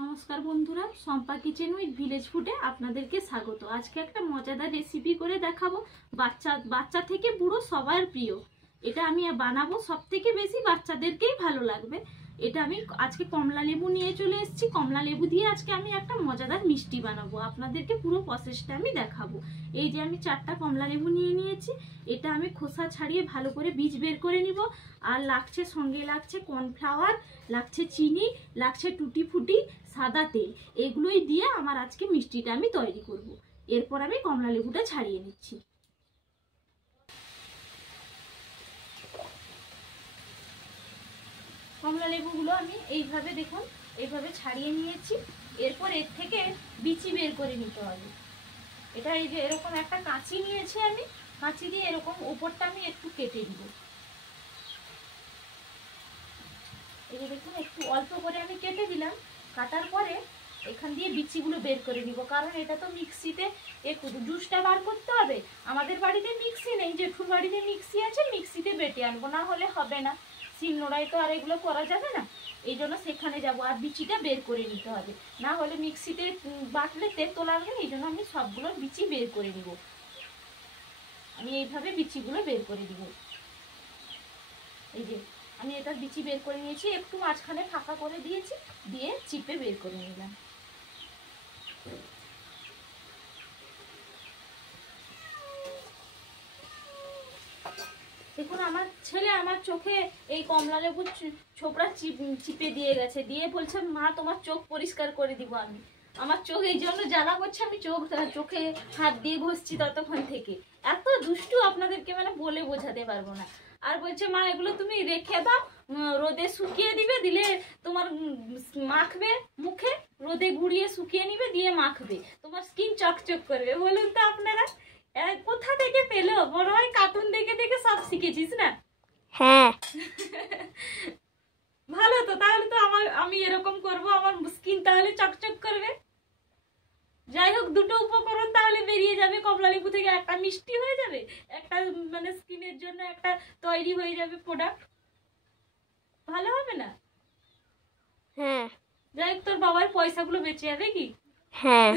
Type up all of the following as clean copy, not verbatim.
নমস্কার বন্ধুরা, সম্পা kitchen with village ফুডে আপনাদেরকে স্বাগত। আজকে একটা মজাদার রেসিপি করে দেখাবো। বাচ্চা থেকে বুড়ো সবার প্রিয়। এটা আমি বানাবো, সব থেকে বেশি বাচ্চাদেরকেই ভালো লাগবে। এটা আমি আজকে কমলা লেবু নিয়ে চলে এসেছি। কমলা লেবু দিয়ে আজকে আমি একটা মজাদার মিষ্টি বানাবো। আপনাদেরকে পুরো প্রসেসটা আমি দেখাবো। এই যে আমি 4টা কমলা লেবু নিয়ে নিয়েছি। এটা আমি খোসা ছাড়িয়ে ভালো করে বীজ বের করে নিব। আর লাগছে, সঙ্গে লাগছে কর্নফ্লাওয়ার, লাগছে চিনি, লাগছে টুটি ফুটি, সাদা তেল। এগুলোই দিয়ে আমার আজকে মিষ্টিটা আমি তৈরি করব। এরপর আমি কমলা লেবুটা ছাড়িয়ে নিচ্ছি। কমলা লেবুগুলো আমি এইভাবে দেখুন, এইভাবে ছাড়িয়ে নিয়েছি। এরপর এর থেকে বিচি বের করে নিতে হবে। এটা এই যে এরকম একটা কাঁচি নিয়েছি আমি, কাঁচি দিয়ে এরকম উপরটা আমি একটু কেটে দিব। এই যে দেখুন, একটু অল্প করে আমি কেটে দিলাম। কাটার পরে এখান দিয়ে বিচিগুলো বের করে নিব, কারণ এটা তো মিক্সিতে একটু জুসটা বার করতে হবে। আমাদের বাড়িতে মিক্সি নেই, জেঠুর বাড়িতে মিক্সি আছে, মিক্সিতে বেটে আনবো, না হলে হবে না। শিলনোড়ায় তো আর এগুলো করা যাবে না, এই জন্য সেখানে যাব। আর বিচিটা বের করে নিতে হবে, না হলে মিক্সিতে বাটলে তেতো লাগবে। এই জন্য আমি সবগুলো বিচি বের করে নিব। আমি এইভাবে বিচিগুলো বের করে দিব। এই যে আমি এটার বিচি বের করে নিয়েছি, একটু মাঝখানে ফাঁকা করে দিয়েছি, দিয়ে চিপে বের করে নিলাম। দেখুন, আমার ছেলে আমার চোখে এই কমলা লেবুর ছোবড়া চিপে দিয়ে গেছে, দিয়ে বলছে মা তোমার চোখ পরিষ্কার করে দিব আমি। আমার চোখ এই জন্য জ্বালা করছে, আমি চোখে হাত দিয়ে ঘষছি ততক্ষণ থেকে। এত দুষ্টু, আপনাদেরকে মানে বলে বোঝাতে পারবো না। আর বলছে মা এগুলো তুমি রেখে দাও, রোদে শুকিয়ে দিবে, দিলে তোমার মাখবে মুখে, রোদে গুঁড়িয়ে শুকিয়ে নিবে, দিয়ে মাখবে, তোমার স্কিন চকচক করবে। বলুন তো আপনারা কোথা থেকে পেলো? বড় হয় কার্টুন দেখে দেখে সব শিখেছিস না? হ্যাঁ। ভালো তো, তাহলে তো আমি এরকম করব, আমার স্কিন তাহলে চকচক করবে। যাই হোক, দুটো উপকরণ তাহলে বেরিয়ে যাবে কমলা লেবু থেকে, একটা মিষ্টি হয়ে যাবে, একটা মানে স্কিনের জন্য একটা তৈরি হয়ে যাবে প্রোডাক্ট। ভালো হবে না? হ্যাঁ। যাই হোক, তোর বাবার পয়সাগুলো বেঁচে যাবে কি? হ্যাঁ।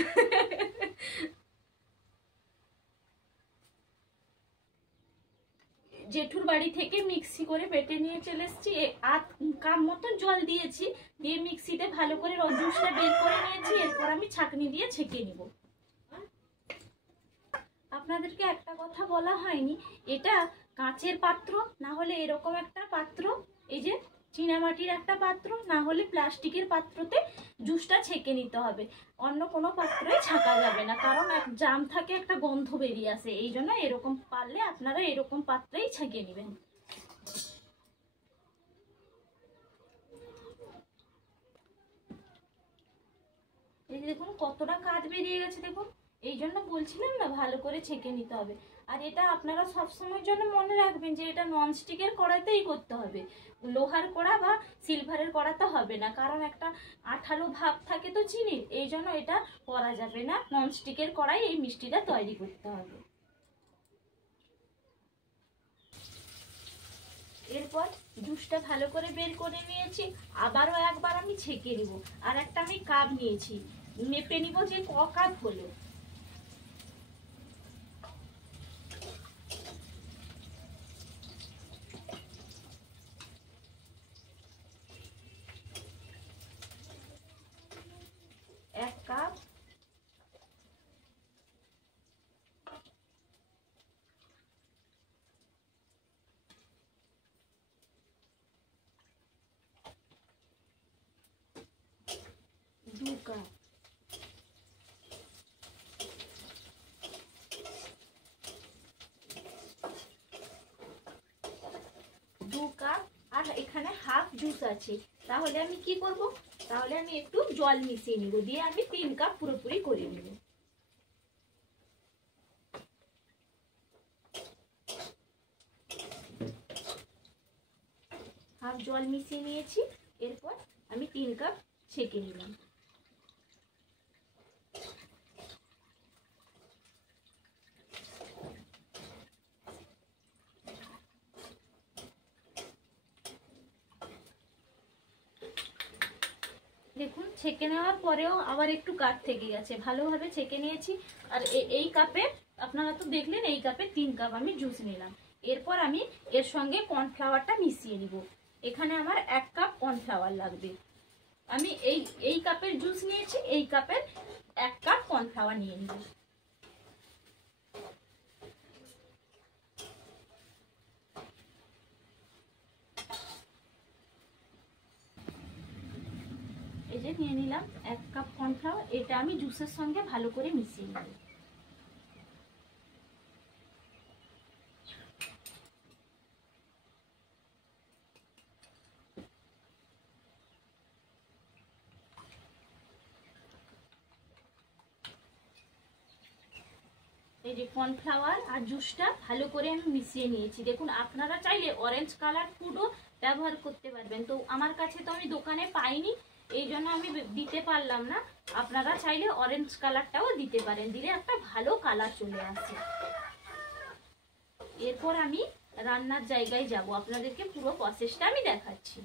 জেঠুর বাড়ি থেকে মিক্সি করে বেটে নিয়ে চলে এসেছি। আধ কাপ মতন জল দিয়েছি, দিয়ে মিক্সিতে ভালো করে জুসটা বের করে নিয়েছি। এরপর আমি ছাঁকনি দিয়ে ছেঁকে নিব। আপনাদেরকে একটা কথা বলা হয়নি, এটা কাঁচের পাত্র, না হলে এরকম একটা পাত্র, এই যে চীনামাটির একটা পাত্র, না হলে প্লাস্টিকের পাত্রতে জুসটা ছেঁকে নিতে হবে। অন্য কোনো পাত্রে ছাঁকা যাবে না, কারণ এক জাম থাকে, একটা গন্ধ বেরিয়ে আসে। এই জন্য এরকম পারলে আপনারা এরকম পাত্রেই ছেঁকে নেবেন। এই দেখুন কতটা কাজ বেরিয়ে গেছে, দেখুন। এই জন্য বলছিলাম না, ভালো করে ছেঁকে নিতে হবে। আর এটা আপনারা সবসময়ের জন্য মনে রাখবেন যে এটা ননস্টিকের কড়াইতেই করতে হবে, লোহার কড়া বা সিলভারের কড়াতে হবে না, কারণ একটা আঠালো ভাব থাকে তো চিনির, এই জন্য এটা করা যাবে না। ননস্টিকের কড়াই এই মিষ্টিটা তৈরি করতে হবে। এরপর জুসটা ভালো করে বের করে নিয়েছি, আবারও একবার আমি ছেঁকে নিব। আর একটা আমি কাপ নিয়েছি, মেপে নিব যে ক কাপ হলো। এক কাপ, দু কাপ, আর এখানে হাফ জুস আছে। তাহলে আমি কি করব? তাহলে আমি একটু জল মিশিয়ে নিব, দিয়ে আমি 3 কাপ পুরোপুরি করে নিব। হাফ জল মিশিয়ে নিয়েছি, এরপর আমি 3 কাপ ছেঁকে নিলাম। দেখুন ছেঁকে নেওয়ার পরেও আবার একটু কাঠ থেকে গেছে, ভালোভাবে ছেঁকে নিয়েছি। আর এই কাপে, আপনারা তো দেখলেন, এই কাপে 3 কাপ আমি জুস নিলাম। এরপর আমি এর সঙ্গে কর্নফ্লাওয়ারটা মিশিয়ে নিব। এখানে আমার 1 কাপ কর্নফ্লাওয়ার লাগবে। আমি এই কাপের জুস নিয়েছি, এই কাপের 1 কাপ কর্নফ্লাওয়ার নিয়ে নিব। এই যে নিয়ে নিলাম 1 কাপ কর্নফ্লাওয়ার, এটা আমি জুসের সঙ্গে ভালো করে মিশিয়ে নেব। এই যে কর্নফ্লাওয়ার আর জুসটা ভালো করে আমি মিশিয়ে নিয়েছি। দেখুন আপনারা চাইলে অরেঞ্জ কালার ফুডও ব্যবহার করতে পারবেন, তো আমার কাছে তো আমি দোকানে পাইনি, এই জন্য আমি দিতে পারলাম না। আপনারা চাইলে অরেঞ্জ কালারটাও দিতে পারেন, দিলে একটা ভালো কালার চলে আসে। এরপর আমি রান্নার জায়গায় যাব, আপনাদেরকে পুরো প্রসেসটা আমি দেখাচ্ছি।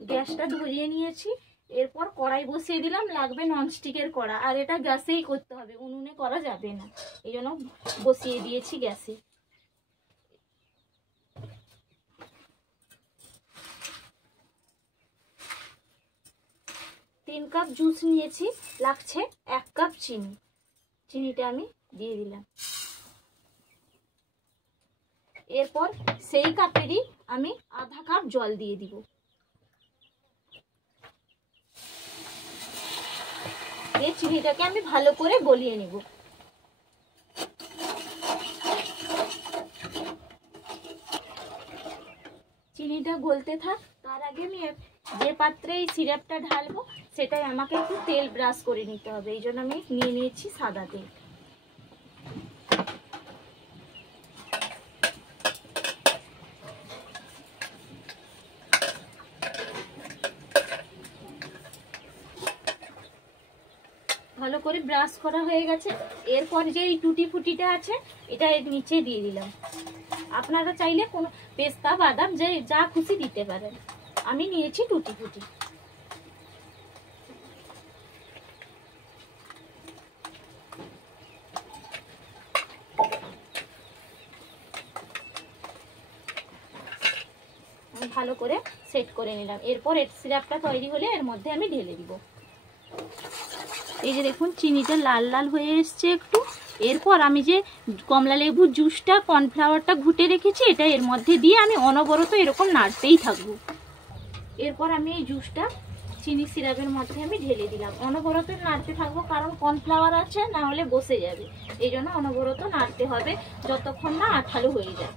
গ্যাসটা ধরিয়ে নিয়েছি, এরপর কড়াই বসিয়ে দিলাম। লাগবে ননস্টিকের কড়া, আর এটা গ্যাসেই করতে হবে, উনুনে করা যাবে না, এই জন্য বসিয়ে দিয়েছি গ্যাসে। তিন কাপ জুস নিয়েছি, লাগছে 1 কাপ চিনি। চিনিটা আমি দিয়ে দিলাম। এরপর সেই কাপেরই আমি আধা কাপ জল দিয়ে দিব। এই চিনিটাকে আমি ভালো করে গলিয়ে নিব। চিনিটা গলতে থাক, তার আগে আমি যে পাত্রে এই সিরাপটা ঢালবো সেটাই আমাকে একটু তেল ব্রাশ করে নিতে হবে, এই জন্য আমি নিয়ে নিয়েছি সাদা তেল। ভালো করে ব্রাশ করা হয়ে গেছে। এরপর যে এই টুটি ফুটিটা আছে এটা এর নিচে দিয়ে দিলাম। আপনারা চাইলে কোনো পেস্তা বাদাম যে যা খুশি দিতে পারেন, আমি নিয়েছি টুটি ফুটি। ভালো করে সেট করে নিলাম। এরপর এর সিরাপটা তৈরি হলে এর মধ্যে আমি ঢেলে দিব। এই যে দেখুন চিনিটা লাল লাল হয়ে এসছে একটু। এরপর আমি যে কমলা লেবুর জুসটা কর্নফ্লাওয়ারটা ঘুটে রেখেছি এটা এর মধ্যে দিয়ে আমি অনবরত এরকম নাড়তেই থাকবো। এরপর আমি এই জুসটা চিনি সিরাপের মধ্যে আমি ঢেলে দিলাম। অনবরত নাড়তে থাকবো, কারণ কর্নফ্লাওয়ার আছে, না হলে বসে যাবে, এই জন্য অনবরত নাড়তে হবে যতক্ষণ না আঠালো হয়ে যায়।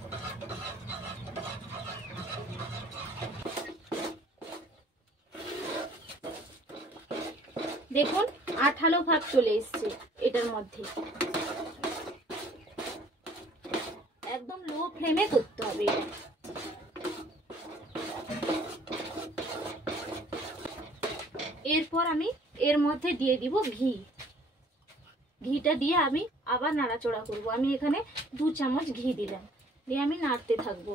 দেখুন আঠালো ভাব চলে এসছে এটার মধ্যে। একদম লো ফ্লেমে করতে হবে এটা। এরপর আমি এর মধ্যে দিয়ে দিব ঘি। ঘিটা দিয়ে আমি আবার নাড়াচড়া করব। আমি এখানে 2 চামচ ঘি দিলাম, দিয়ে আমি নাড়তে থাকবো।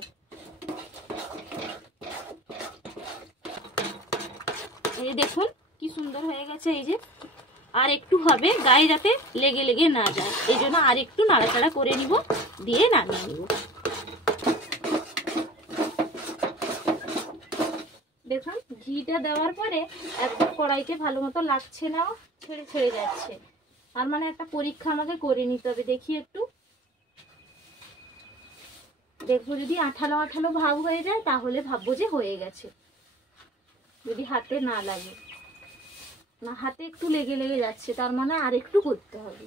এই দেখুন কি সুন্দর হয়ে গেছে। এই যে আর একটু হবে, গায়ে যাতে লেগে লেগে না যায়, এই জন্য আর একটু নাড়াচাড়া করে নিব, দিয়ে নামিয়ে নিব। দেখুন ঘিটা দেওয়ার পরে একদম কড়াইতে ভালো মতো লাগছে না, ছেড়ে ছেড়ে যাচ্ছে, তার মানে একটা পরীক্ষা আমাকে করে নিতে হবে। দেখি একটু, দেখবো যদি আঠালো আঠালো ভাব হয়ে যায় তাহলে ভাববো যে হয়ে গেছে। যদি হাতে না লাগে, না হাতে একটু লেগে লেগে যাচ্ছে, তার মানে আর একটু করতে হবে।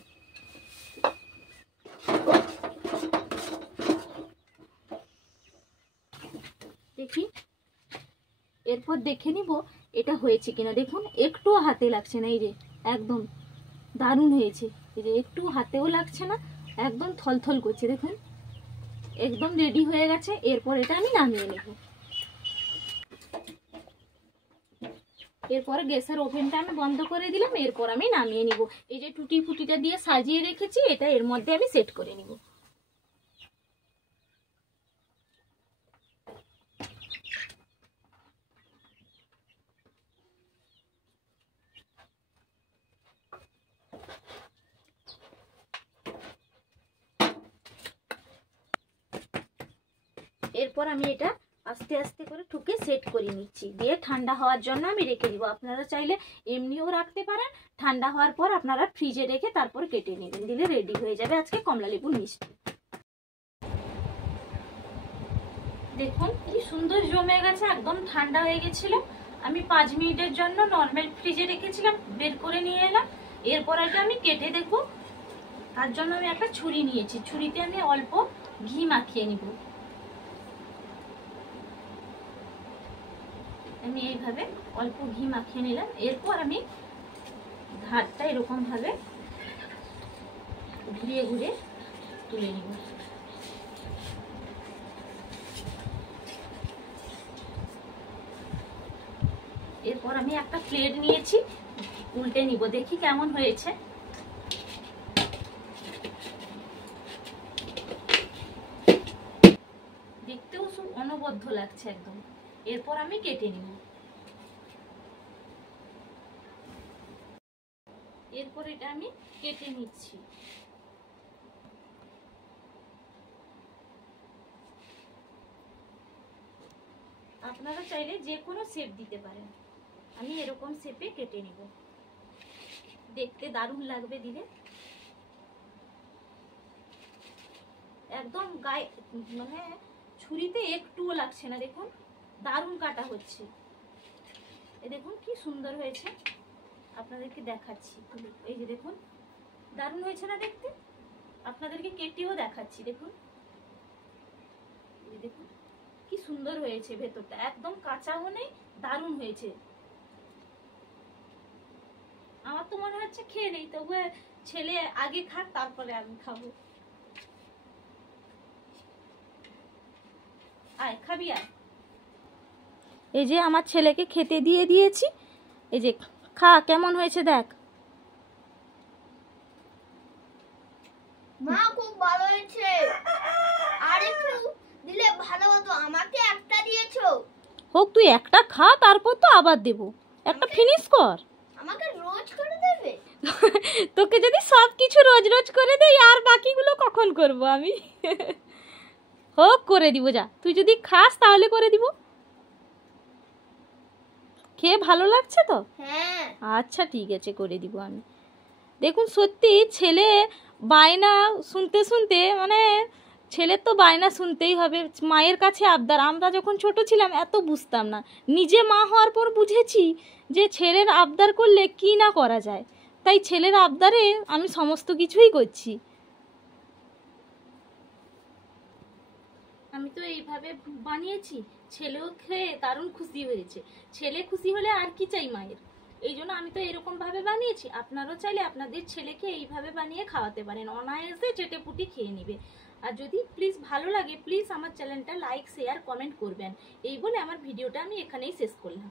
দেখি, এরপর দেখে নিব এটা হয়েছে কিনা। দেখুন একটু হাতে লাগছে না, এই যে একদম দারুণ হয়েছে। এই যে একটু হাতেও লাগছে না, একদম থলথল করছে। দেখুন একদম রেডি হয়ে গেছে। এরপর এটা আমি নামিয়ে নেব। এরপর গ্যাসের ওভেনটা আমি বন্ধ করে দিলাম। এরপর আমি নামিয়ে নিব। এই যে টুটি ফুটিটা দিয়ে সাজিয়ে রেখেছি এটা এর মধ্যে আমি সেট করে নিব। এরপর আমি এটা আস্তে আস্তে করে ঠুকে সেট করে নিচ্ছি, দিয়ে ঠান্ডা হওয়ার জন্য আমি রেখে দিব। আপনারা চাইলে এমনিও রাখতে পারেন, ঠান্ডা হওয়ার পর আপনারা ফ্রিজে রেখে তারপর কেটে নেবেন, দিলে রেডি হয়ে যাবে আজকে কমলা লেবুর মিষ্টি। দেখুন কি সুন্দর জমে গেছে, একদম ঠান্ডা হয়ে গেছিল। আমি 5 মিনিটের জন্য নর্মাল ফ্রিজে রেখেছিলাম, বের করে নিয়ে এলাম। এরপর এটা আমি কেটে দেখব, তার জন্য আমি একটা ছুরি নিয়েছি, ছুরিতে আমি অল্প ঘি মাখিয়ে নিব। আমি এইভাবে অল্প ঘি মাখিয়ে নিলাম। এরপর আমি ধারটা এরকম ভাবে ঘুরিয়ে ঘুরিয়ে তুলে নিব। এরপর আমি একটা প্লেট নিয়েছি, উল্টে নিব, দেখি কেমন হয়েছে। দেখতেও খুব অনবদ্য লাগছে একদম। এরপর আমি কেটে নিব। এরপর এটা আমি কেটে নিচ্ছি। আপনারা চাইলে যে কোনো শেপ দিতে পারেন, আমি এরকম শেপে কেটে নিব, দেখতে দারুণ লাগবে দিলে। একদম গায়ে মানে ছুরিতে একটুও লাগছে না, দেখুন দারুণ কাটা হচ্ছে। এই দেখুন কি সুন্দর হয়েছে, আপনাদেরকে দেখাচ্ছি। এই যে দেখুন দারুণ হয়েছে না দেখতে, আপনাদেরকে কেটেও দেখাচ্ছি। দেখুন এই দেখুন কি সুন্দর হয়েছে, ভেতরটা একদম কাঁচাও নেই, দারুণ হয়েছে। আমার তো মনে হচ্ছে খেয়ে নেই, তবু ছেলে আগে খাক তারপরে আমি খাবো। আয় খাবি আয়। এই যে আমার ছেলেকে খেতে দিয়ে দিয়েছি, এই যে খা, কেমন হয়েছে দেখ। মা খুব ভালো হয়েছে, আর একটু দিলে ভালো হতো, আমাকে একটা দিয়েছো। হোক, তুই একটা খা, তারপর তো আবার দেব, একটা ফিনিশ কর। আমাকে রোজ করে দেবে? তোকে যদি সব কিছু রোজ রোজ করে দেই, আর বাকিগুলো কখন করব আমি? হোক করে দিব, যা, তুই যদি খাস তাহলে করে দিব। খেয়ে ভালো লাগছে তো? হ্যাঁ। আচ্ছা ঠিক আছে, করে দিব আমি। দেখুন সত্যি ছেলে বায়না শুনতে শুনতে, মানে ছেলের তো বায়না শুনতেই হবে, মায়ের কাছে আবদার। আমরা যখন ছোট ছিলাম এত বুঝতাম না, নিজে মা হওয়ার পর বুঝেছি যে ছেলের আবদার করলে কি না করা যায়। তাই ছেলের আবদারে আমি সমস্ত কিছুই করছি। আমি তো এইভাবে বানিয়েছি, ছেলেও খেয়ে দারুণ খুশি হয়েছে। ছেলে খুশি হলে আর কি চাই মায়ের, এই জন্য আমি তো এরকম ভাবে বানিয়েছি। আপনারাও চাইলে আপনাদের ছেলেকে এইভাবে বানিয়ে খাওয়াতে পারেন, অনায়াসে চেটেপুটি খেয়ে নেবে। আর যদি প্লিজ ভালো লাগে, প্লিজ আমার চ্যানেলটা লাইক শেয়ার কমেন্ট করবেন। এই বলে আমার ভিডিওটা আমি এখানেই শেষ করলাম।